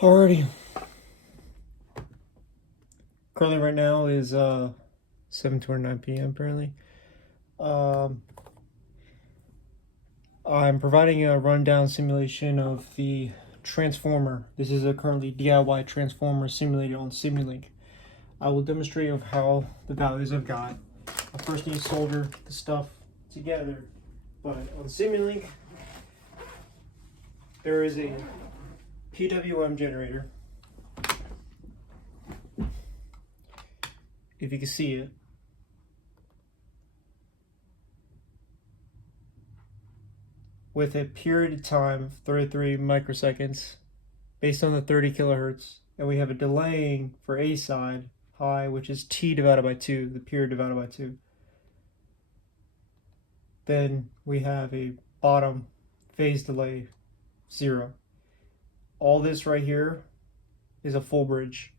Alrighty. Currently right now is 7:29 p.m. apparently. I'm providing a rundown simulation of the transformer. This is a currently DIY transformer simulated on Simulink. I will demonstrate of how the values I've got. I first need to solder the stuff together, but on Simulink there is a PWM generator. If you can see it. With a period of time of 33 microseconds based on the 30 kilohertz, and we have a delaying for A side high, which is T divided by 2, the period divided by 2. Then we have a bottom phase delay 0. All this right here is a full bridge.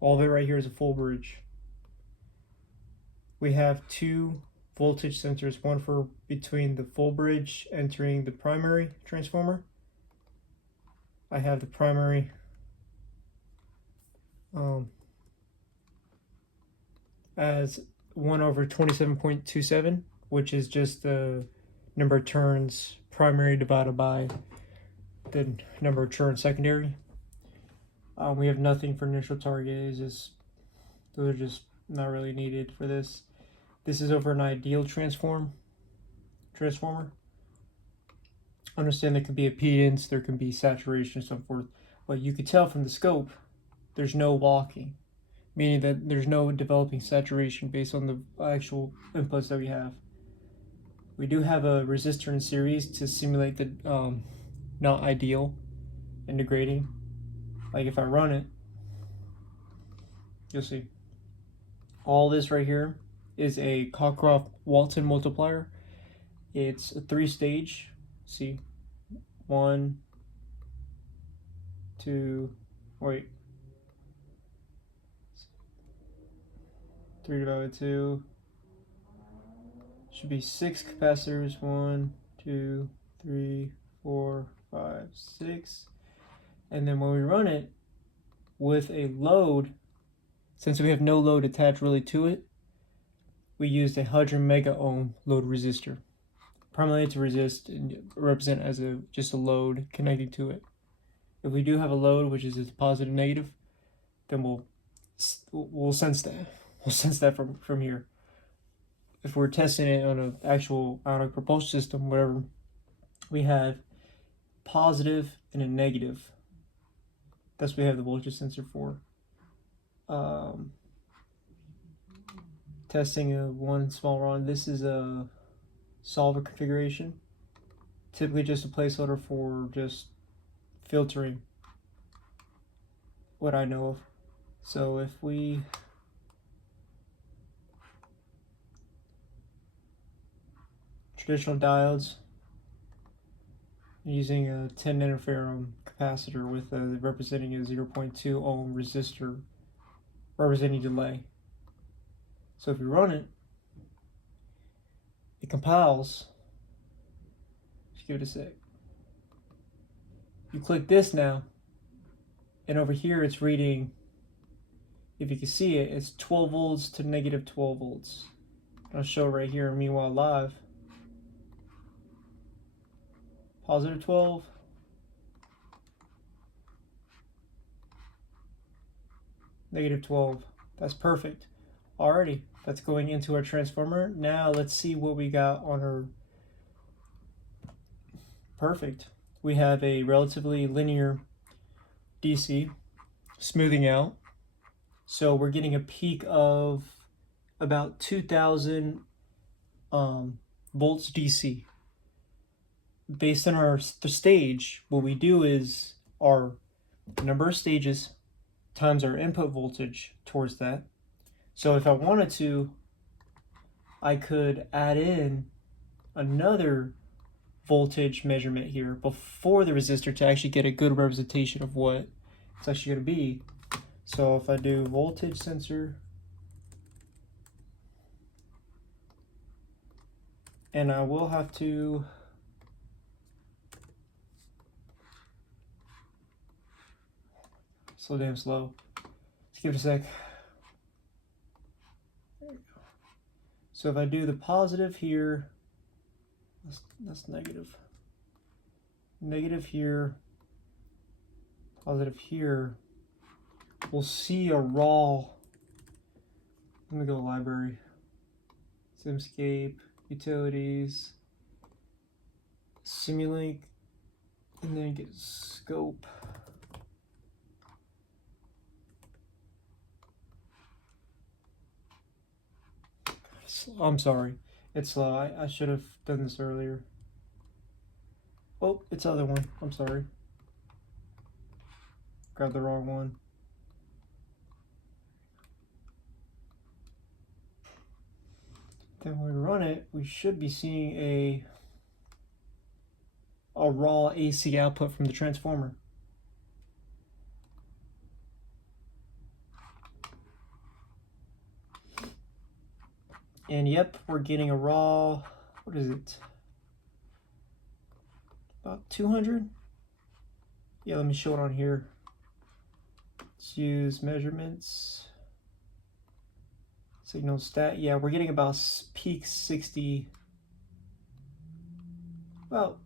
All of it right here is a full bridge. We have two voltage sensors, one for between the full bridge entering the primary transformer. I have the primary as 1/27.27, which is just the number of turns primary divided by the number of turns secondary. We have nothing for initial target. Those are just not really needed for this. This is over an ideal transformer. Understand there could be impedance, there can be saturation, and so forth. But you could tell from the scope, there's no walking, meaning that there's no developing saturation based on the actual inputs that we have. We do have a resistor in series to simulate the not ideal and degrading. Like if I run it, you'll see. All this right here is a Cockcroft-Walton multiplier. It's a 3-stage. See, 1, 2, wait, 3 divided by 2. Should be 6 capacitors. 1, 2, 3, 4, 5, 6. And then when we run it with a load, since we have no load attached really to it, we used a 100 mega ohm load resistor, primarily to resist and represent as just a load connecting to it. If we do have a load, which is a positive negative, then we'll sense that. We'll sense that from here. If we're testing it on an actual ionic propulsion system, whatever, we have positive and a negative. That's what we have the voltage sensor for. Testing one small run. This is a solver configuration. Typically just a placeholder for just filtering what I know of. So if we traditional diodes using a 10 nanofarad capacitor with representing a 0.2 ohm resistor representing delay. So if you run it, it compiles. Just give it a sec. You click this now, and over here it's reading, if you can see it, it's 12 volts to negative 12 volts. I'll show right here, meanwhile live. Positive 12. Negative 12. That's perfect. Alrighty, that's going into our transformer. Now let's see what we got on our. Perfect. We have a relatively linear DC smoothing out. So we're getting a peak of about 2000 volts DC. Based on the stage, what we do is our number of stages times our input voltage towards that. So if I wanted to, I could add in another voltage measurement here before the resistor to actually get a good representation of what it's actually going to be. So if I do voltage sensor, and I will have to so damn slow. Let's give it a sec. There we go. So if I do the positive here, that's negative. Negative here, positive here, we'll see a raw. Let me go to library. Simscape, utilities, Simulink, and then get scope. I'm sorry, it's slow. I should have done this earlier. Oh, it's the other one. I'm sorry. Grabbed the wrong one. Then when we run it, we should be seeing a raw AC output from the transformer. And yep, we're getting a raw, what is it? About 200? Yeah, let me show it on here. Let's use measurements. Signal stat, yeah, we're getting about peak 60, about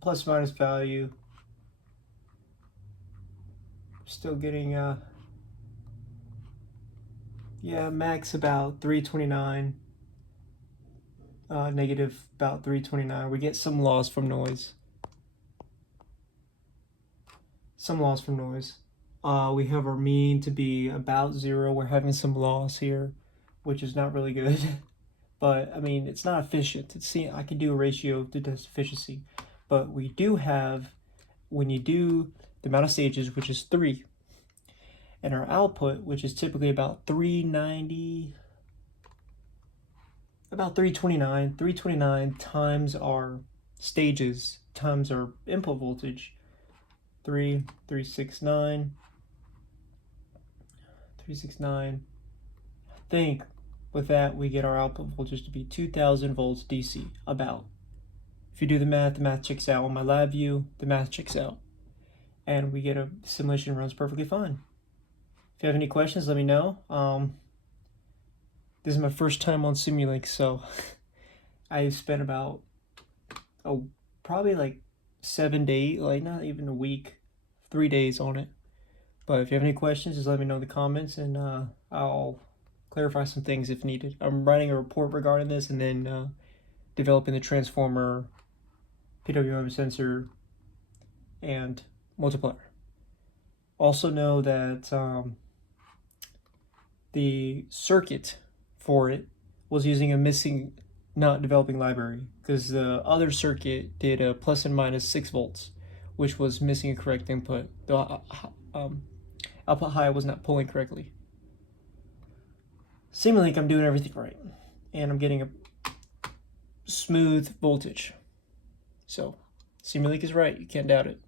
plus minus value. Still getting, yeah, max about 329. Negative about 329. We get some loss from noise. Some loss from noise. We have our mean to be about 0. We're having some loss here, which is not really good. But I mean, it's not efficient. I could do a ratio to test efficiency, but we do have, when you do the amount of stages, which is 3, and our output, which is typically about 390. About 329. 329 times our stages times our input voltage. 369. 369. I think with that we get our output voltage to be 2000 volts DC, about. If you do the math checks out. On my lab view, the math checks out. And we get a simulation runs perfectly fine. If you have any questions, let me know. This is my first time on Simulink, so I spent about, probably like 7 days, like not even a week, 3 days on it. But if you have any questions, just let me know in the comments, and I'll clarify some things if needed. I'm writing a report regarding this, and then developing the transformer, PWM sensor, and multiplier. Also know that the circuit for it was using a missing, not developing library, because the other circuit did a plus and minus 6 volts, which was missing a correct input. The output high was not pulling correctly. Simulink, I'm doing everything right, and I'm getting a smooth voltage. So Simulink is right, you can't doubt it.